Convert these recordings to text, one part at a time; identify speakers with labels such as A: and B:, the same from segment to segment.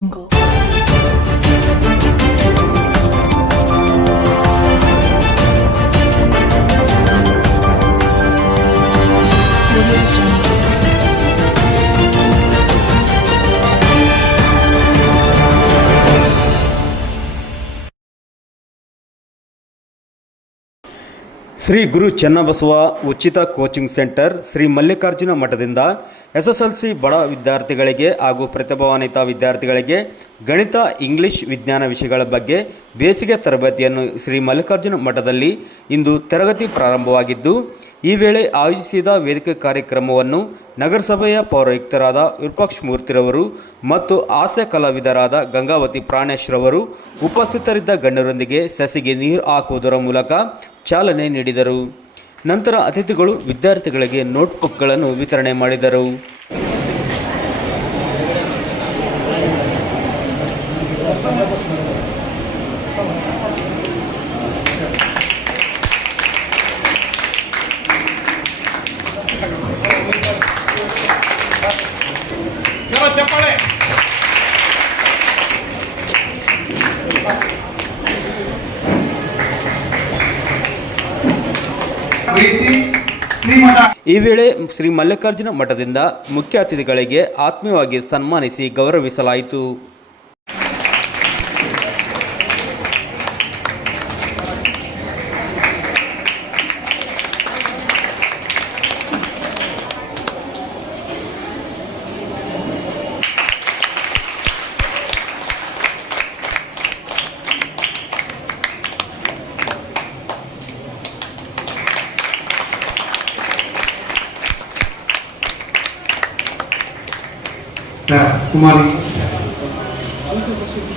A: ಶ್ರೀ ಗುರು ಚನ್ನಬಸವ ಉಚಿತ coaching centre Shri Mallikarjuna ಮಠದಿಂದ S S L C ಬಡ ವಿದ್ಯಾರ್ಥಿಗಳಿಗೆ ಹಾಗೂ ಪ್ರತಿಭಾನ್ವಿತ ವಿದ್ಯಾರ್ಥಿಗಳಿಗೆ ಗಣಿತ, ಇಂಗ್ಲಿಷ್ ವಿಜ್ಞಾನ ವಿಷಯಗಳ ಬಗ್ಗೆ ಬೇಸಿಗೆ ತರಬೇತಿಯನ್ನು ಶ್ರೀ ಮಲ್ಲಿಕಾರ್ಜುನ ಮಠದಲ್ಲಿ ಇಂದು ತರಗತಿ ಪ್ರಾರಂಭವಾಗಿದ್ದು, ಈ ವೇಳೆ ಆಯೋಜಿಸಿದ ವೇದಿಕೆ ಕಾರ್ಯಕ್ರಮವನ್ನು ನಗರಸಭೆಯ ಪೌರಾಯುಕ್ತರಾದ ವಿರೂಪಾಕ್ಷ ಮೂರ್ತಿರವರು ಮತ್ತು ಹಾಸ್ಯ ಕಲಾವಿದರಾದ ಗಂಗಾವತಿ ಪ್ರಾಣೇಶ್ರವರು ಉಪಸ್ಥಿತರಿದ್ದ ಗಣ್ಯರೊಂದಿಗೆ ಸಸಿಗೆ ನೀರು ಹಾಕುವುದರ ಮೂಲಕ ಚಾಲನೆ ನೀಡಿದರು. ನಂತರ ಅತಿಥಿಗಳು ವಿದ್ಯಾರ್ಥಿಗಳಿಗೆ ನೋಟ್ಬುಕ್ಗಳನ್ನು ವಿತರಣೆ ಮಾಡಿದರು. ಈ ವೇಳೆ ಶ್ರೀ ಮಲ್ಲಿಕಾರ್ಜುನ ಮಠದಿಂದ ಮುಖ್ಯ ಅತಿಥಿಗಳಿಗೆ ಆತ್ಮೀಯವಾಗಿ ಸನ್ಮಾನಿಸಿ ಗೌರವಿಸಲಾಯಿತು.
B: ಕುಮಾರಿ.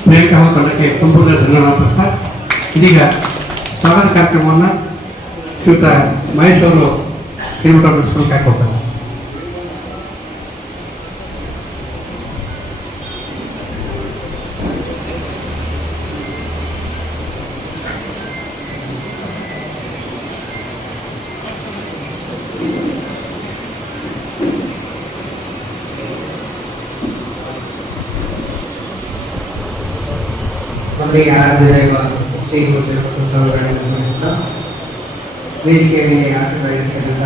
B: ಪ್ರಿಯಾಂಕಾ ಹಾಗೂ ತಂಡಕ್ಕೆ ತುಂಬುವುದ ಧನ್ಯವಾದ ಪ್ರಸ್ತಾವ ಇದೀಗ ಸ್ವಾಗತ ಕಾರ್ಯಕ್ರಮವನ್ನು ಶ್ರೀಯುತ ಮಹೇಶ್ ಅವರು ಕಿಲೋಮೀಟರ್ ಹಾಕೋತಾರೆ
C: ಮೊದಲಿಗೆ ಆರಾಧನೆಯ ಶ್ರೀ ವೇದಿಕೆ ಮೇಲೆ ಆಸರಾಗಿರ್ತಕ್ಕಂಥ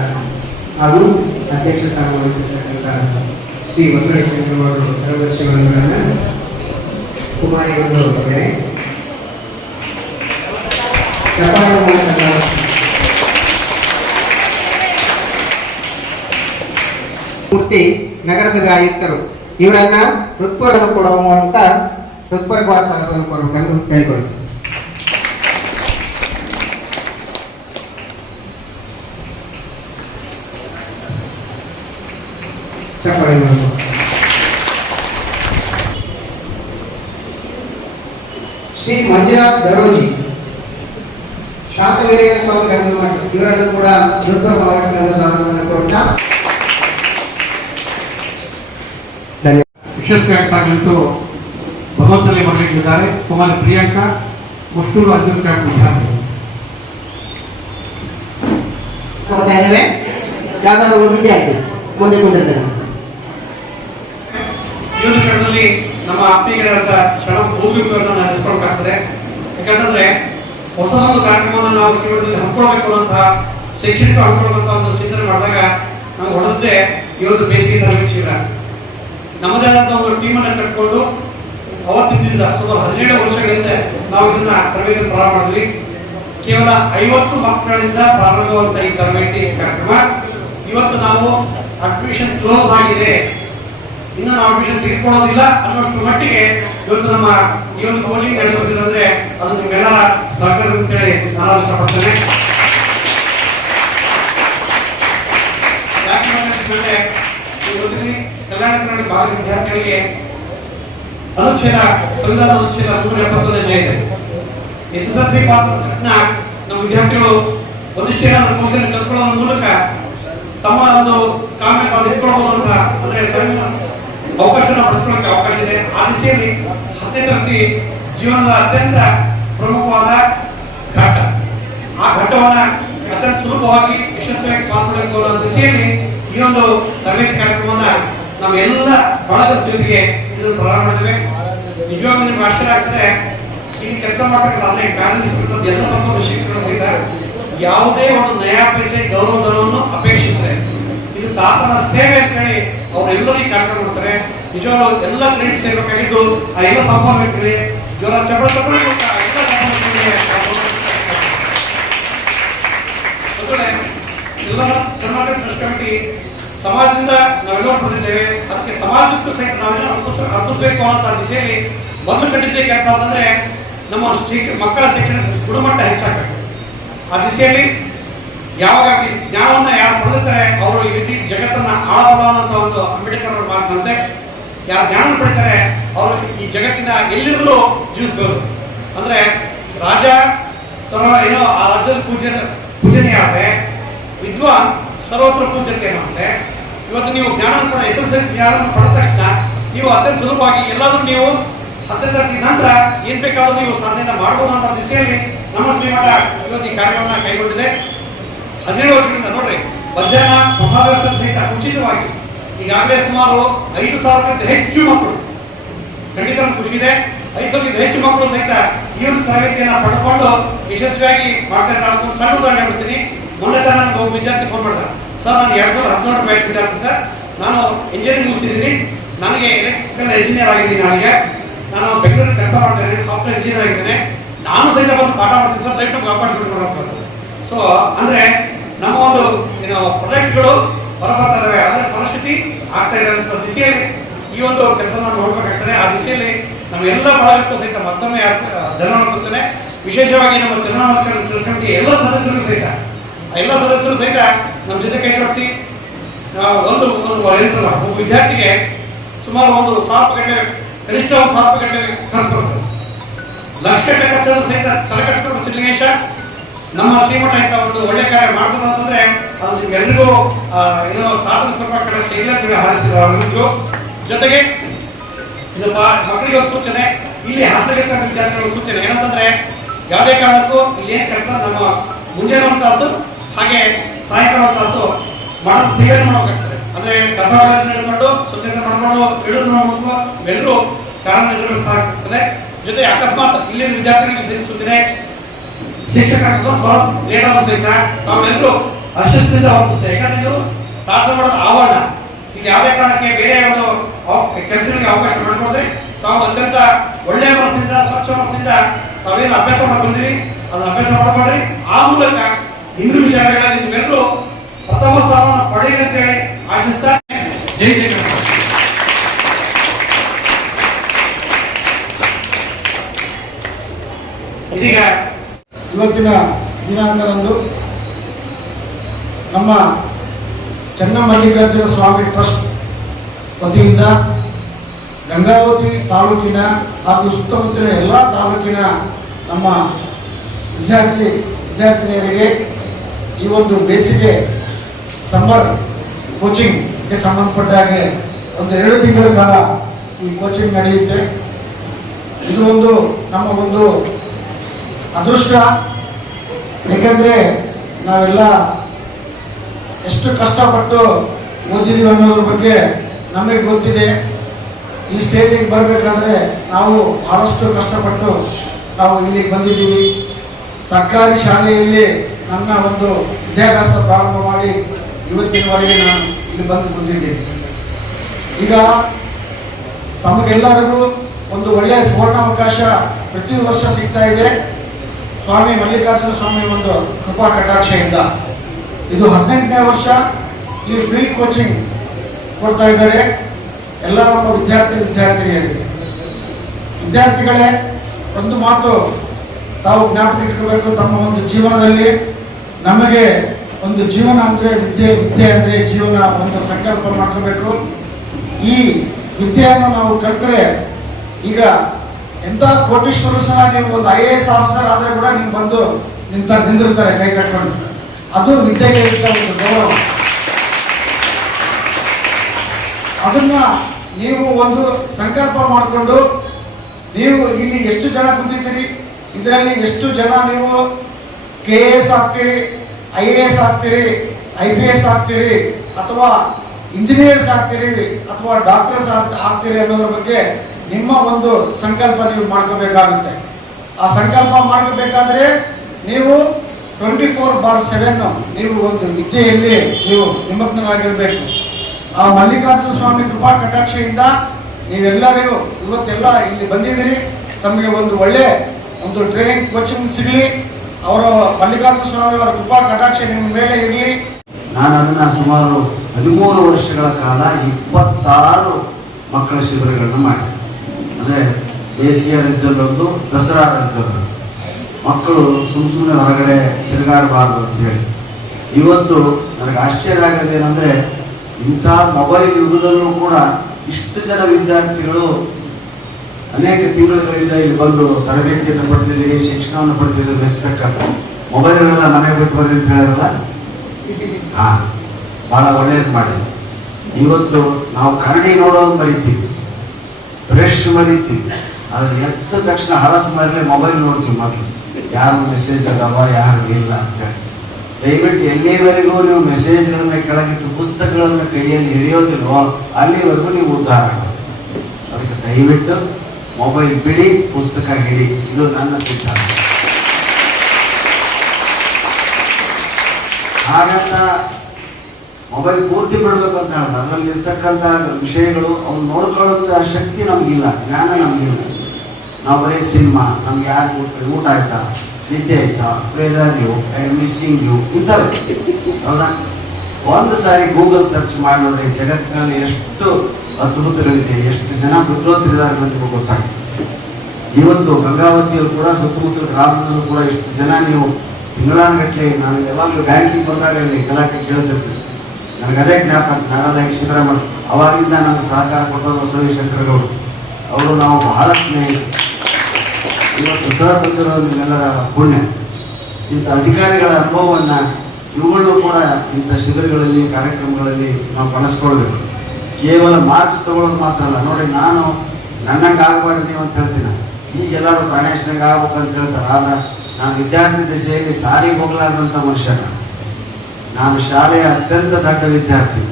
C: ಹಾಗೂ ಅಧ್ಯಕ್ಷ ಸ್ಥಾನ ವಹಿಸಿರ್ತಕ್ಕಂಥ ಶ್ರೀ ಬಸವೇಶ್ವರವರು ಪರಮೇಶ್ವರಗಳನ್ನು ಕುಮಾರಿ ಇದ್ದಾರೆ. ಚಪ್ಪಾಳೆ ಮೂಲಕ ಮೂರ್ತಿ ನಗರಸಭೆ ಆಯುಕ್ತರು, ಇವರನ್ನ ಹೃತ್ಪೂರ್ವ ಕೊಡುವ ಮೂಲಕ ಹೃತ್ಪೂರ್ವಕವಾದ ಸ್ವಾಗತವನ್ನು ಕೊಡಬೇಕೆಂದು ಕೇಳಿಕೊಳ್ಳಿ ಚಪ್ಪಾಳೆ ಮೂಲಕ ಶ್ರೀ ಮಂಜುನಾಥ್ ದರೋಜಿ ಶಾಂತವೀರಯ್ಯ ಸ್ವಾಮಿ ಗಂಗಾ ಮಠ ಇವರನ್ನು ಕೂಡ ಹೃತ್ಪೂರ್ವಕವಾಗಿ ಸ್ವಾಗತವನ್ನು ಕೊಡ್ತಾ.
B: ಯಶಸ್ವಿಯಾಗಿ ಭಗವಂತನೇ ಬರಬೇಕಿದ್ದಾರೆ ಕುಮಾರಿ ಪ್ರಿಯಾಂಕಾ ಮುಷ್ಟೂರು ಅರ್ಜುನ್ ಕ್ಯಾಂಪ್ ವಿದ್ಯಾರ್ಥಿಗಳು
C: ಹೋಗ್ತಾ ಇದ್ದೇವೆ. ಯಾವ್ದಾದ್ರು ಒಂದು ವಿದ್ಯಾರ್ಥಿ ಮುಂದೆ ಕುಂದಿರ್ತಾರೆ
D: ಈ ಒಂದು ಕ್ಷಣದಲ್ಲಿ ನಮ್ಮ ಅಪ್ಪಿಗಳಂತ ಕ್ಷಣ ಹೋಗ್ಲಿಕ್ಕೆ ನಡೆಸ್ಕೊಳ್ಬೇಕಾಗ್ತದೆ ಯಾಕಂತಂದ್ರೆ ಹೊಸ ಒಂದು ಕಾರ್ಯಕ್ರಮವನ್ನು ನಾವು ಶ್ರೀಮಠದಲ್ಲಿ ಹಮ್ಮಿಕೊಳ್ಬೇಕು ಅಂತ ಶೈಕ್ಷಣಿಕ ಹಮ್ಮಿಕೊಳ್ಳುವಂತಹ ಒಂದು ಚಿಂತನೆ ಮಾಡಿದಾಗ ನಾವು ಹೊಡೆದೇ ಇವತ್ತು ಬೇಸಿಗೆ ತರಬೇತಿ ಶಿಬಿರ. ನಮ್ಮದೇ ಆದಂತಹ ಒಂದು ಟೀಮನ್ನು ಕಟ್ಕೊಂಡು ಅವತ್ತಿನಿಂದ ಸುಮಾರು ಹದಿನೇಳು ವರ್ಷಗಳಿಂದ ನಾವು ಇದನ್ನ ತರಬೇತಿ ಪ್ರಾರಂಭ ಮಾಡಿದ್ವಿ ಕೇವಲ ಐವತ್ತು ಮಕ್ಕಳಿಂದ ಪ್ರಾರಂಭವಾದಂತಹ ಈ ತರಬೇತಿ ಕಾರ್ಯಕ್ರಮ. ಇವತ್ತು ನಾವು ಅಡ್ಮಿಷನ್ ಕ್ಲೋಸ್ ಆಗಿದೆ. ಇನ್ನು ನಾವು ಅಡ್ಮಿಷನ್ ತೆಗೆದುಕೊಳ್ಳೋದಿಲ್ಲ. ಅನ್ನೋಷ್ಟು ಮಟ್ಟಿಗೆ ಇವತ್ತು ನಮ್ಮ ಈ ಒಂದು ಕೋಚಿಂಗ್ ನಡೆದು ಅಂದ್ರೆ ಅದು ನಿಮ್ಮೆಲ್ಲರ ಸಹಕಾರ ಅಂತೇಳಿ ನಾನು ಇಷ್ಟಪಡ್ತೇನೆ ಕಲ್ಯಾಣ ಕರ್ನಾಟಕ ಭಾಗದ ವಿದ್ಯಾರ್ಥಿಗಳಿಗೆ ಅನುಚ್ಛೇದ ಸಂವಿಧಾನ ಅನುಚ್ಛೇದ, ನೂರ ಎಪ್ಪತ್ತೊಂದನೇ ಇದೆ S S L C pass ತಕ್ಷಣ ನಮ್ಮ ವಿದ್ಯಾರ್ಥಿಗಳು ಒಂದಿಷ್ಟು ಕೌಶಲ್ಯ ಕಲ್ತ್ಕೊಳ್ಳೋ ಮೂಲಕ ತಮ್ಮ ಒಂದು ಕಾಮ್ಯ ತಾವು ಅಂದ್ರೆ ಅವಕಾಶನ ಬಳಸ್ಕೊಳ್ಳೋಕೆ ಅವಕಾಶ ಇದೆ. ಆ ದಿಸೆಯಲ್ಲಿ ಹತ್ತನೇ ತರಗತಿ ಜೀವನದ ಅತ್ಯಂತ ಪ್ರಮುಖವಾದ ಘಟ್ಟ. ಆ ಘಟ್ಟವನ್ನ ಅತ್ಯಂತ ಸುಲಭವಾಗಿ ಯಶಸ್ವಿಯಾಗಿ ಪಾಸ್ ಮಾಡಬೇಕು ಅನ್ನೋ ದಿಸೆಯಲ್ಲಿ ಈ ಒಂದು ತರಬೇತಿ ಕಾರ್ಯಕ್ರಮವನ್ನ ನಮ್ಮ ಎಲ್ಲ ಬಳಗದ ಜೊತೆಗೆ ಇದನ್ನು ಪ್ರಾರಂಭ ಆಶ್ಚರ್ಯ ಆಗ್ತದೆ ಇಲ್ಲಿ ಕೆಲಸ ಮಾಡ್ತಕ್ಕಂಥ ಅಲ್ಲೇ ಕಾರ್ಯನಿರ್ವಹಿಸತಕ್ಕಂಥ ಎಲ್ಲ ಸಂಪೂರ್ಣ ಶಿಕ್ಷಣ ಸಹಿತ ಯಾವುದೇ ಒಂದು ನಯಾ ಪೈಸೆ ಗೌರವಧನವನ್ನು ಅಪೇಕ್ಷಿಸಿದೆ ಇದು ತಾತನ ಸೇವೆ ಅಂತ ಹೇಳಿ ಅವರೆಲ್ಲರೂ ಈ ಕಾರ್ಯಕ್ರಮ ಮಾಡ್ತಾರೆ. ನಿಜವಾಗ್ಲೂ ಎಲ್ಲ ಕ್ರೆಡಿಟ್ ಸೇರ್ಬೇಕಾಗಿದ್ದು ಆ ಎಲ್ಲ ಸಂಪೂರ್ಣ ವ್ಯಕ್ತಿಗೆ ಜೋರ ಚಪಲ ಎಲ್ಲ ಕರ್ನಾಟಕ ಕಮಿಟಿ ಸಮಾಜದಿಂದ ನಾವೆಲ್ಲರೂ ಪಡೆದಿದ್ದೇವೆ. ಅದಕ್ಕೆ ಸಮಾಜಕ್ಕೂ ಸಹಿತ ನಾವೆಲ್ಲ ಅರ್ಪಿಸ, ಅರ್ಪಿಸಬೇಕು ಅನ್ನೋಂಥ ದಿಶೆಯಲ್ಲಿ ಮೊದಲು ಕಂಡಿದ್ದೇ ಕೆಲಸ ಅಂತಂದರೆ ನಮ್ಮ ಶಿಕ್ಷ, ಮಕ್ಕಳ ಶಿಕ್ಷಣ ಗುಣಮಟ್ಟ ಹೆಚ್ಚಾಗಬೇಕು. ಆ ದಿಶೆಯಲ್ಲಿ ಯಾವಾಗ ಜ್ಞಾನವನ್ನು ಯಾರು ಪಡೆದಿರ್ತಾರೆ, ಅವರು ಈ ರೀತಿ ಜಗತ್ತನ್ನ ಆಳಬಲ್ಲ ಅಂತ ಒಂದು ಅಂಬೇಡ್ಕರ್ ಅವರ ಮಾತಿನಂತೆ ಯಾರು ಜ್ಞಾನ ಪಡಿತಾರೆ ಅವರು ಈ ಜಗತ್ತಿನ ಎಲ್ಲಿದ್ರೂ ಜೀವಿಸಬಹುದು ಅಂದರೆ ರಾಜ, ಸರ್ವ ಏನೋ ಆ ರಾಜ್ಯದ ಪೂಜೆ ಪೂಜನೆ ಆದರೆ, ವಿದ್ವಾನ್ ಸರ್ವತ್ರ ಪೂಜ್ಯತೆ ಅನ್ನುತ್ತೆ ಇವತ್ತು ನೀವು ಜ್ಞಾನ ಕೂಡ ಎಸ್ ಜ್ಞಾನ ಪಡೆದ ತಕ್ಷಣ ನೀವು ಅತ್ಯಂತ ಸುಲಭವಾಗಿ ಎಲ್ಲಾದ್ರೂ ನೀವು ಹತ್ತನೇ ತರಗತಿ ನಂತರ ಏನ್ ಬೇಕಾದ್ರೂ ನೀವು ಸಾಧನೆ ಮಾಡಬಹುದು ಅಂತ ದಿಸೆಯಲ್ಲಿ ನಮ್ಮ ಶ್ರೀಮಠ ಇವತ್ತು ಈ ಕಾರ್ಯವನ್ನು ಕೈಗೊಂಡಿದೆ. ಹದಿನೇಳು ವರ್ಷದಿಂದ ನೋಡ್ರಿ, ಮಧ್ಯಾಹ್ನ ಪ್ರಸಾದ ಸಹಿತ ಉಚಿತವಾಗಿ ಈಗಾಗಲೇ ಸುಮಾರು ಐದು ಸಾವಿರಕ್ಕಿಂತ ಹೆಚ್ಚು ಮಕ್ಕಳು ಖಂಡಿತ ಖುಷಿ ಇದೆ. ಐದು ಸಾವಿರಕ್ಕಿಂತ ಹೆಚ್ಚು ಮಕ್ಕಳು ಸಹಿತ ಈ ಒಂದು ತರಬೇತಿಯನ್ನು ಪಡ್ಕೊಂಡು ಯಶಸ್ವಿಯಾಗಿ ಮಾಡ್ತಾ ಅದಕ್ಕೊಂದು ಸಣ್ಣ ಉದಾಹರಣೆ ಕೊಡ್ತೀನಿ. ಮೊನ್ನೆ ತಾನು ವಿದ್ಯಾರ್ಥಿ ಫೋನ್ ಮಾಡಿದ ಸರ್, ನಾನು ಎರಡು ಸಾವಿರದ ಹದಿನೆಂಟು ಬ್ಯಾಚ್ ವಿದ್ಯಾರ್ಥಿ ಸರ್, ನಾನು ಇಂಜಿನಿಯರಿಂಗ್ ಮುಗಿಸಿದ್ದೀನಿ. ನನಗೆ ಎಲೆಕ್ಟ್ರಿಕಲ್ ಇಂಜಿನಿಯರ್ ಆಗಿದ್ದೀನಿ ನನಗೆ. ನಾನು ಬೆಂಗಳೂರಲ್ಲಿ ಕೆಲಸ ಮಾಡ್ತಾ ಇದ್ದೀನಿ ಸಾಫ್ಟ್ವೇರ್ ಇಂಜಿನಿಯರ್ ಆಗಿದ್ದೇನೆ. ನಾನು ಸಹಿತ ಒಂದು ಪಾಠ ಮಾಡ್ತೀನಿ ಸರ್ ದಯವಿಟ್ಟು ಅವಕಾಶ ಬಿಟ್ಕೊಡೋದು ಸೊ ಅಂದರೆ ನಮ್ಮ ಒಂದು ಏನು ಪ್ರೊಜೆಕ್ಟ್ಗಳು ಹೊರಬರ್ತಾ ಇದ್ದಾವೆ ಅದರ ಫಲಶ್ರುತಿ ಆಗ್ತಾ ಇರೋಂಥ ದಿಸೆಯಲ್ಲಿ ಈ ಒಂದು ಕೆಲಸ ನಾನು ನೋಡ್ಬೇಕಾಗ್ತದೆ. ಆ ದಿಸೆಯಲ್ಲಿ ನಮ್ಮ ಎಲ್ಲ ಬಳಗಕ್ಕೂ ಸಹಿತ ಮತ್ತೊಮ್ಮೆ ಧನ್ಯವಾದ ವಿಶೇಷವಾಗಿ ನಮ್ಮ ಚುನಾವಣಾ ತಿಳ್ಕೊಂಡು ಎಲ್ಲ ಸದಸ್ಯರು ಸಹಿತ, ಎಲ್ಲ ಸದಸ್ಯರು ಸಹಿತ ನಮ್ಮ ಜೊತೆ ಕೈ ನಾವು ಒಂದು ಒಂದು ವಿದ್ಯಾರ್ಥಿಗೆ ಸುಮಾರು ಒಂದು ಸಾವಿರ ಗಂಟೆ ಕನಿಷ್ಠ ಒಂದು ಸಾವಿರ ಗಂಟೆ ಖರ್ಚು ಲಕ್ಷ ಗಂಟೆ ಖರ್ಚನ್ನು ಸಹಿತ ತಲೆಕೆಡಿಸ್ಕೊಂಡು ಸಿದ್ಧಲಿಂಗೇಶ. ನಮ್ಮ ಶ್ರೀಮಠ ಇಂಥ ಒಂದು ಒಳ್ಳೆ ಕಾರ್ಯ ಮಾಡ್ತದ ಅಂತಂದ್ರೆ, ಅದು ನಿಮ್ಗೆಲ್ರಿಗೂ ಏನೋ ತಾತನ ಕೃಪಾ ಶೈಲಿಗೆ ಹಾರಿಸಿದ ಜೊತೆಗೆ ಇದು ಮಕ್ಕಳಿಗೆ ಒಂದು ಸೂಚನೆ, ಇಲ್ಲಿ ಹಾಸ್ಟೆಲ್ ವಿದ್ಯಾರ್ಥಿಗಳ ಸೂಚನೆ ಏನಂತಂದ್ರೆ, ಯಾವುದೇ ಕಾರಣಕ್ಕೂ ಇಲ್ಲಿ ಏನು ಕೆಲಸ, ನಮ್ಮ ಮುಂಜಾನೆ ಒಂದು ತಾಸು ಹಾಗೆ ಸಾಯಂಕಾಲ ತಾಸು ಮಾಡೋ ಸೇವೆ ಮಾಡಬೇಕಾಗ್ತದೆ. ಅಂದ್ರೆ ಕಸ ಹೊಡೆಯೋದನ್ನ ಹಿಡ್ಕೊಂಡು ಸ್ವಚ್ಛತೆ ಮಾಡ್ಕೊಂಡು ಇಳಿದು ನೋಡ್ಬೇಕು. ಎಲ್ಲರೂ ಕಾರ್ಯನಿರ್ವಹಿಸಾಗ್ತದೆ ಜೊತೆ ಅಕಸ್ಮಾತ್ ಇಲ್ಲಿನ ವಿದ್ಯಾರ್ಥಿಗಳಿಗೆ ಸೂಚನೆ ಶಿಕ್ಷಕ ಲೇಟ್ ಆಗೋ ಸಹಿತ ತಾವೆಲ್ಲರೂ ಅಶಿಸ್ತಿಂದ ವರ್ತಿಸ್ತೇವೆ ಯಾಕಂದ್ರೆ ಇದು ತಾತ ಮಾಡೋದು ಆವರಣ ಇಲ್ಲಿ ಯಾವುದೇ ಕಾರಣಕ್ಕೆ ಬೇರೆ ಒಂದು ಕೆಲಸಗಳಿಗೆ ಅವಕಾಶ ಮಾಡಿಕೊಡದೆ ತಾವು ಅತ್ಯಂತ ಒಳ್ಳೆಯ ಮನಸ್ಸಿಂದ ಸ್ವಚ್ಛ ಮನಸ್ಸಿಂದ ತಾವೇನು ಅಭ್ಯಾಸ ಮಾಡ್ಕೊಂಡಿರಿ. ಅದನ್ನ ಅಭ್ಯಾಸ ಮಾಡ್ಕೊಳ್ರಿ ಆ ಮೂಲಕ ಹಿಂದೂ ವಿಚಾರಗಳಲ್ಲಿ ನೀವೆಲ್ಲರೂ ಪ್ರಥಮ ಸ್ಥಾನವನ್ನು ಪಡೆಯುವಂತೆ ಅಂತ ಹೇಳಿ ಆಶಿಸ್ತಾ ಜೈ ಜೈ ಕನ್ನಡ. ಇದೀಗ
E: ಇವತ್ತಿನ ದಿನಾಂಕದಂದು ನಮ್ಮ ಚನ್ನಮಲ್ಲಿಕಾರ್ಜುನ ಸ್ವಾಮಿ ಟ್ರಸ್ಟ್ ವತಿಯಿಂದ ಗಂಗಾವತಿ ತಾಲೂಕಿನ ಹಾಗೂ ಸುತ್ತಮುತ್ತಲಿನ ಎಲ್ಲ ತಾಲೂಕಿನ ನಮ್ಮ ವಿದ್ಯಾರ್ಥಿ, ವಿದ್ಯಾರ್ಥಿನಿಯರಿಗೆ ಈ ಒಂದು ಬೇಸಿಗೆ ಸಮ್ಮರ್ ಕೋಚಿಂಗ್ಗೆ ಸಂಬಂಧಪಟ್ಟ ಹಾಗೆ ಒಂದು ಎರಡು ತಿಂಗಳ ಕಾಲ ಈ ಕೋಚಿಂಗ್ ನಡೆಯುತ್ತೆ. ಇದು ಒಂದು ನಮ್ಮ ಒಂದು ಅದೃಷ್ಟ. ಏಕೆಂದರೆ ನಾವೆಲ್ಲ ಎಷ್ಟು ಕಷ್ಟಪಟ್ಟು ಓದಿದ್ದೀವಿ ಅನ್ನೋದ್ರ ಬಗ್ಗೆ ನಮಗೆ ಗೊತ್ತಿದೆ. ಈ ಸ್ಟೇಜಿಗೆ ಬರಬೇಕಾದ್ರೆ ನಾವು ಬಹಳಷ್ಟು ಕಷ್ಟಪಟ್ಟು ನಾವು ಇಲ್ಲಿಗೆ ಬಂದಿದ್ದೀವಿ. ಸರ್ಕಾರಿ ಶಾಲೆಯಲ್ಲಿ ನನ್ನ ಒಂದು ವಿದ್ಯಾಭ್ಯಾಸ ಪ್ರಾರಂಭ ಮಾಡಿ ಇವತ್ತಿನವರೆಗೆ ನಾನು ಇಲ್ಲಿ ಬಂದು ಬಂದಿದ್ದೀನಿ ಈಗ ತಮಗೆಲ್ಲರಿಗೂ ಒಂದು ಒಳ್ಳೆಯ ಸುವರ್ಣಾವಕಾಶ ಪ್ರತಿ ವರ್ಷ ಸಿಗ್ತಾ ಇದೆ. ಸ್ವಾಮಿ ಮಲ್ಲಿಕಾರ್ಜುನ ಸ್ವಾಮಿ ಒಂದು ಕೃಪಾ ಕಟಾಕ್ಷೆಯಿಂದ. ಇದು ಹದಿನೆಂಟನೇ ವರ್ಷ ಈ ಫ್ರೀ ಕೋಚಿಂಗ್ ಕೊಡ್ತಾ ಇದ್ದಾರೆ. ಎಲ್ಲ ನಮ್ಮ ವಿದ್ಯಾರ್ಥಿ ವಿದ್ಯಾರ್ಥಿನಿಯರಿಗೆ. ವಿದ್ಯಾರ್ಥಿಗಳೇ, ಒಂದು ಮಾತು ತಾವು ಜ್ಞಾಪಕ ಇಟ್ಕೋಬೇಕು ತಮ್ಮ ಒಂದು ಜೀವನದಲ್ಲಿ. ನಮಗೆ ಒಂದು ಜೀವನ ಅಂದರೆ ವಿದ್ಯೆ ವಿದ್ಯೆ ಅಂದರೆ ಜೀವನ ಒಂದು ಸಂಕಲ್ಪ ಮಾಡ್ಕೋಬೇಕು. ಈ ವಿದ್ಯೆಯನ್ನು ನಾವು ಕಲ್ತರೆ ಈಗ ಎಂಥ ಕೋಟೀಶ್ವರ ಸಹ ನೀವು ಒಂದು ಐ ಎ ಎಸ್ ಆಫೀಸರ್ ಆದರೆ ಕೂಡ ನೀವು ಬಂದು ನಿಂತ ನಿಂದಿರ್ತಾರೆ, ಕೈ ಕಟ್ಕೊಂಡು. ಅದು ವಿದ್ಯೆಗೆ ಒಂದು ಗೌರವ. ಅದನ್ನ ನೀವು ಒಂದು ಸಂಕಲ್ಪ ಮಾಡಿಕೊಂಡು ನೀವು ಇಲ್ಲಿ ಎಷ್ಟು ಜನ ಕುಂತಿದ್ದೀರಿ? ಇದರಲ್ಲಿ ಎಷ್ಟು ಜನ ನೀವು ಕೆ ಎ ಎಸ್ ಆಗ್ತೀರಿ ಐ ಎ ಎಸ್ ಆಗ್ತೀರಿ ಐ ಪಿ ಎಸ್ ಆಗ್ತೀರಿ, ಅಥವಾ ಇಂಜಿನಿಯರ್ಸ್ ಆಗ್ತೀರಿ, ಅಥವಾ ಡಾಕ್ಟರ್ಸ್ ಆಗ್ತೀರಿ ಅನ್ನೋದ್ರ ಬಗ್ಗೆ ನಿಮ್ಮ ಒಂದು ಸಂಕಲ್ಪ ನೀವು ಮಾಡ್ಕೋಬೇಕಾಗುತ್ತೆ. ಆ ಸಂಕಲ್ಪ ಮಾಡಬೇಕಾದ್ರೆ ನೀವು ಟ್ವೆಂಟಿ ಫೋರ್ ಬಾರ್ ಸೆವೆನ್ ನೀವು ಒಂದು ವಿದ್ಯೆಯಲ್ಲಿ ನೀವು ನಿಮಗ್ನರಾಗಿರಬೇಕು. ಆ ಮಲ್ಲಿಕಾರ್ಜುನ ಸ್ವಾಮಿ ಕೃಪಾ ಕಟಾಕ್ಷೆಯಿಂದ ನೀವೆಲ್ಲರಿಗೂ ಇವತ್ತೆಲ್ಲ ಇಲ್ಲಿ ಬಂದಿದ್ದೀರಿ. ತಮಗೆ ಒಂದು ಒಳ್ಳೆ ಒಂದು ಟ್ರೈನಿಂಗ್ ಕೋಚಿಂಗ್ ಸಿಗಲಿ. ಅವರ ಮಲ್ಲಿಕಾರ್ಜುನ ಸ್ವಾಮಿ ಅವರ ಕೃಪಾ ಕಟಾಕ್ಷ ನಿಮ್ಮ ಮೇಲೆ ಇರಲಿ.
F: ನಾನು ಅದನ್ನ ಸುಮಾರು ಹದಿಮೂರು ವರ್ಷಗಳ ಕಾಲ ಇಪ್ಪತ್ತಾರು ಮಕ್ಕಳ ಶಿಬಿರಗಳನ್ನು ಮಾಡಿದೆ. ಅಂದರೆ ಬೇಸಿಗೆ ರಜದಲ್ಲೊಂದು ದಸರಾ ರಜದಲ್ಲೊಂದು ಮಕ್ಕಳು ಸುಮ್ಮ ಸುಮ್ಮನೆ ಹೊರಗಡೆ ತಿರುಗಾಡಬಾರ್ದು ಅಂತ ಹೇಳಿ. ಇವತ್ತು ನನಗೆ ಆಶ್ಚರ್ಯ ಆಗೋದೇನೆಂದರೆ ಇಂಥ ಮೊಬೈಲ್ ಯುಗದಲ್ಲೂ ಕೂಡ ಇಷ್ಟು ಜನ ವಿದ್ಯಾರ್ಥಿಗಳು ಅನೇಕ ತಿಂಗಳುಗಳಿಂದ ಇಲ್ಲಿ ಬಂದು ತರಬೇತಿಯನ್ನು ಪಡೆದಿದ್ದೀರಿ, ಶಿಕ್ಷಣವನ್ನು ಪಡೆದಿದ್ದೀರಿ ರೆಸ್ಪೆಕ್ಟ್ ಮೊಬೈಲ್ಗಳೆಲ್ಲ ಮನೆಗೆ ಬಿಟ್ಟು ಬರ್ರಿ ಅಂತ ಹೇಳಿರಲ್ಲ ಹಾ, ಬಹಳ ಒಳ್ಳೇದು ಮಾಡಿ. ಇವತ್ತು ನಾವು ಕನ್ನಡಿ ನೋಡೋದು ಮರಿತೀವಿ ಬ್ರಷ್ ಮರಿತೀವಿ ಆದ್ರೆ ಎತ್ತ ತಕ್ಷಣ ಹಳಸ ಮರಲೆ ಮೊಬೈಲ್ ನೋಡ್ತೀವಿ ಮಕ್ಕಳು ಯಾರು ಮೆಸೇಜ್ ಅದಾವ, ಯಾರು ಇಲ್ಲ ಅಂತ ದಯವಿಟ್ಟು ಎಲ್ಲಿವರೆಗೂ ನೀವು ಮೆಸೇಜ್ಗಳನ್ನ ಕೆಳಗಿಟ್ಟು ಪುಸ್ತಕಗಳನ್ನ ಕೈಯಲ್ಲಿ ಹಿಡಿಯೋದಿಲ್ವೋ, ಅಲ್ಲಿವರೆಗೂ ನೀವು ಉದ್ಧಾರ ಅದಕ್ಕೆ ದಯವಿಟ್ಟು ಮೊಬೈಲ್ ಬಿಡಿ, ಪುಸ್ತಕ ಹಿಡಿ. ಇದು ನನ್ನ ಸಿದ್ಧಾಂತ. ಹಾಗಂತ ಮೊಬೈಲ್ ಪೂರ್ತಿ ಬಿಡಬೇಕು ಅಂತ ಹೇಳಿದ್ರೆ ಅದರಲ್ಲಿ ವಿಷಯಗಳು, ಅವ್ನು ನೋಡ್ಕೊಳ್ಳೋಂಥ ಶಕ್ತಿ ನಮಗಿಲ್ಲ, ಜ್ಞಾನ ನಮಗಿಲ್ಲ. ನಾವು ಬರೀ ಸಿನಿಮಾ, ನಮ್ಗೆ ಯಾರು ಊಟ ಆಯ್ತಾ? ನಿದ್ದೆ ಆಯ್ತಾ? Whether you and missing you ಇಂಥವೇ. ಹೌದಾ? ಒಂದು ಸಾರಿ ಗೂಗಲ್ ಸರ್ಚ್ ಮಾಡಿ ನೋಡ್ರಿ ಜಗತ್ತಿನಲ್ಲಿ ಎಷ್ಟು ಅದ್ಭುತಗಳಿದೆ. ಎಷ್ಟು ಜನ ಬುದ್ಧಿವಂತರಿದ್ದಾರೆ ಅಂತ ನಿಮಗೆ ಗೊತ್ತಾಗುತ್ತೆ ಇವತ್ತು ಗಂಗಾವತಿಯಲ್ಲೂ ಕೂಡ, ಸುತ್ತಮುತ್ತಲ ಗ್ರಾಮದಲ್ಲೂ ಕೂಡ ಎಷ್ಟು ಜನ ನೀವು ತಿಂಗಳಾನುಗಟ್ಟಲೆ, ನಾನು ಯಾವಾಗಲೂ ಬ್ಯಾಂಕಿಗೆ ಬಂದಾಗ ಇಲ್ಲಿ ಗಲಾಟೆ ಕೇಳ್ತಿರ್ತೀನಿ. ನನಗೆ ಅದೇ ಜ್ಞಾಪಕ ನಾವೆಲ್ಲ ಈಗ ಶಿಬಿರ ಅವಾಗಿಂದ ನಮ್ಗೆ ಸಹಕಾರ ಕೊಟ್ಟವರು ಸವಿ ಶಂಕರಗೌಡರು ಅವರು ನಾವು ಬಹಳ ಸ್ನೇಹಿತರು. ಇವತ್ತು ಸರ್ ಬಂದಿರೋ ನಿಮ್ಮೆಲ್ಲರ ಪುಣ್ಯ. ಇಂಥ ಅಧಿಕಾರಿಗಳ ಅನುಭವವನ್ನು ಇವುಗಳನ್ನು ಕೂಡ ಇಂಥ ಶಿಬಿರಗಳಲ್ಲಿ, ಕಾರ್ಯಕ್ರಮಗಳಲ್ಲಿ ನಾವು ಬಳಸ್ಕೊಳ್ಬೇಕು ಕೇವಲ ಮಾರ್ಕ್ಸ್ ತಗೊಳ್ಳೋದು ಮಾತ್ರ ಅಲ್ಲ. ನೋಡಿ, ನಾನು ನನ್ನಂಗೆ ಆಗಬಾರ್ದು ನೀವು ಅಂತ ಹೇಳ್ತೀನಿ. ಈಗ ಎಲ್ಲರೂ ಆಗ್ಬೇಕು ಅಂತ ಹೇಳ್ತಾರೆ. ಆದ್ರೆ ನಾನು ವಿದ್ಯಾರ್ಥಿ ದಿಸೆಯಲ್ಲಿ ಸಾರಿಗೆ ಹೋಗ್ಲಾರ್ದಂಥ ಮನುಷ್ಯನ. ನಾನು ಶಾಲೆಯ ಅತ್ಯಂತ ದೊಡ್ಡ ವಿದ್ಯಾರ್ಥಿ.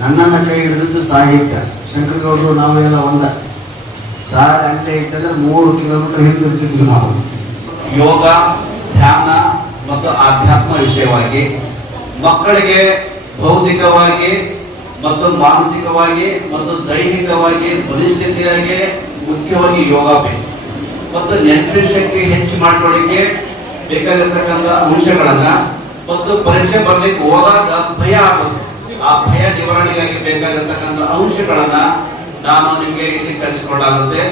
F: ನನ್ನನ್ನು ಕೈ ಹಿಡಿದಿದ್ದು ಸಾಹಿತ್ಯ. ಶಂಕರಗೌಡರು ನಾವೆಲ್ಲ ಒಂದ. ಸಾಲ ಅಂಗಡಿ ಇತ್ತಂದ್ರೆ ಮೂರು ಕಿಲೋಮೀಟರ್ ಹಿಂದಿರ್ತಿದ್ವಿ ನಾವು.
G: ಯೋಗ, ಧ್ಯಾನ ಮತ್ತು ಆಧ್ಯಾತ್ಮ ವಿಷಯವಾಗಿ ಮಕ್ಕಳಿಗೆ ಬೌದ್ಧಿಕವಾಗಿ ಮತ್ತು ಮಾನಸಿಕವಾಗಿ ಮತ್ತು ದೈಹಿಕವಾಗಿ ಬಲಿಷ್ಠತೆಯಾಗಿ ಮುಖ್ಯವಾಗಿ ಯೋಗ ಬೇಕು. ಮತ್ತು ನೆನಪಿನ ಶಕ್ತಿ ಹೆಚ್ಚು ಮಾಡ್ಕೊಳ್ಳಿಕ್ಕೆ ಬೇಕಾಗಿರ್ತಕ್ಕಂಥ ಅಂಶಗಳನ್ನ ಮತ್ತು ಪರೀಕ್ಷೆ ಬರ್ಲಿಕ್ಕೆ ಹೋದಾಗ ಭಯ ಆಗುತ್ತೆ. ಆ ಭಯ ನಿವಾರಣೆಗಾಗಿ ಬೇಕಾಗಿರ್ತಕ್ಕಂಥ ಅಂಶಗಳನ್ನ ನಾನು ನಿಮಗೆ ಇಲ್ಲಿ ಕಲಿಸಿಕೊಳ್ಳಾಗುತ್ತೆ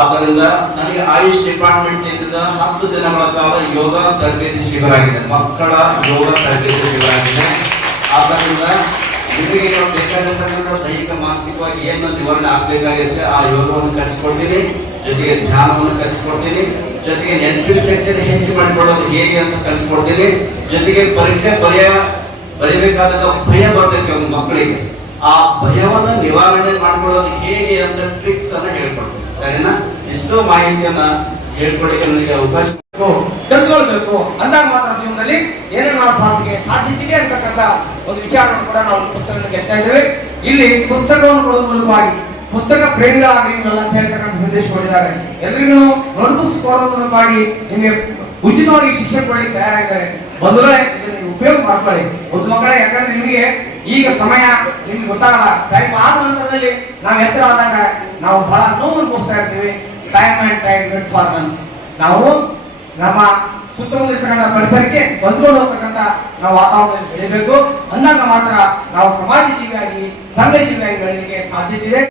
G: ಆದ್ದರಿಂದ ನನಗೆ ಆಯುಷ್ ಡಿಪಾರ್ಟ್ಮೆಂಟ್ನಿಂದ ಹತ್ತು ದಿನಗಳ ಕಾಲ ಯೋಗ ತರಬೇತಿ ಶಿಬಿರ ಆಗಿದೆ. ಮಕ್ಕಳ ಯೋಗ ತರಬೇತಿ ಶಿಬಿರ ಆಗಿದೆ. ಆದ್ದರಿಂದ ನಿಮಗೆ ನಾವು ಬೇಕಾಗಿರ್ತಕ್ಕಂಥ ದೈಹಿಕ, ಮಾನಸಿಕವಾಗಿ ಏನು ನಿವಾರಣೆ ಆಗಬೇಕಾಗಿರುತ್ತೆ ಆ ಯೋಗವನ್ನು ಕಲಿಸ್ಕೊಡ್ತೀನಿ. ಜೊತೆಗೆ ಧ್ಯಾನವನ್ನು ಕಲಿಸ್ಕೊಡ್ತೀನಿ. ಜೊತೆಗೆ ನೆನಪಿನ ಶಕ್ತಿಯನ್ನು ಹೆಚ್ಚು ಮಾಡಿಕೊಳ್ಳೋದು ಹೇಗೆ ಅಂತ ಕಲಿಸ್ಕೊಡ್ತೀನಿ. ಜೊತೆಗೆ ಪರೀಕ್ಷೆ ಭಯ ಬರೀಬೇಕಾದಾಗ ಭಯ ಬರ್ತೈತೆ ಒಂದು ಮಕ್ಕಳಿಗೆ. ಆ ಭಯವನ್ನು ನಿವಾರಣೆ ಮಾಡ್ಕೊಳ್ಳೋದು ಹೇಗೆ ಅಂತ ಟ್ರಿಕ್ಸ್ ಅನ್ನ ಹೇಳ್ಕೊಡ್ತೀನಿ. ಸರಿನಾ? ಇಷ್ಟು ಮಾಹಿತಿಯನ್ನ ಹೇಳ್ಕೊಳ್ಳಿಕ್ಕೆ ನನಗೆ ಅವಕಾಶ
H: ಕಲ್ತ್ಕೊಳ್ಬೇಕು ಅಂದಾಗ ಮಾತ್ರ ಜೀವನದಲ್ಲಿ ಏನೇನು ನಾವು ಸಾಧಿಗೆ, ಸಾಧ್ಯತೆಗೆ ಅಂತಕ್ಕಂಥ ಒಂದು ವಿಚಾರವನ್ನು ಕೂಡ ನಾವು ಪುಸ್ತಕದಿಂದ ಗೆಲ್ತಾ ಇದ್ದೇವೆ. ಇಲ್ಲಿ ಪುಸ್ತಕವನ್ನು ಕೊಡುವ ಮೂಲಕವಾಗಿ ಪುಸ್ತಕ ಪ್ರೇಮಿಗಳಾಗಲಿ ನೀವೆಲ್ಲ ಅಂತ ಹೇಳ್ತಕ್ಕಂಥ ಸಂದೇಶ ಕೊಟ್ಟಿದ್ದಾರೆ. ಎಲ್ರಿಗೂ ನೋಟ್ಬುಕ್ಸ್ ಕೊಡೋದ್ರ ಮೂಲಕವಾಗಿ ನಿಮಗೆ ಉಚಿತವಾಗಿ ಶಿಕ್ಷಣ ಕೊಡಲಿಕ್ಕೆ ತಯಾರಾಗಿದ್ದಾರೆ. ಬಂಧುಗಳೇ, ಇದನ್ನ ಉಪಯೋಗ ಮಾಡ್ಕೊಳ್ಳಿ. ಒಂದು ಮಕ್ಕಳೇ ಯಾಕಂದ್ರೆ ನಿಮಗೆ ಈಗ ಸಮಯ ನಿಮ್ಗೆ ಗೊತ್ತಾಗಲ್ಲ. ಟೈಮ್ ಆದ ನಂತರದಲ್ಲಿ ನಾವು ಎತ್ತರ ಆದಾಗ ನಾವು ಬಹಳ ನೋವು ಅನುಭವಿಸ್ತಾ ಇರ್ತೀವಿ. ಟೈಮ್ ಅಂಡ್ ಟೈಮ್ ಫಾರ್ ನಾವು ನಮ್ಮ ಸುತ್ತಮುತ್ತ ಇರ್ತಕ್ಕಂಥ ಪರಿಸರಕ್ಕೆ ಬಂದ್ಕೊಂಡು ಹೋಗ್ತಕ್ಕಂಥ ನಾವು ವಾತಾವರಣದಲ್ಲಿ ಬೆಳಿಬೇಕು. ಅಂದಾಗ ಮಾತ್ರ ನಾವು ಸಮಾಜ ಜೀವಿಯಾಗಿ ಸಂಘ ಜೀವಿಯಾಗಿ ಬೆಳಲಿಕ್ಕೆ ಸಾಧ್ಯತೆ ಇದೆ.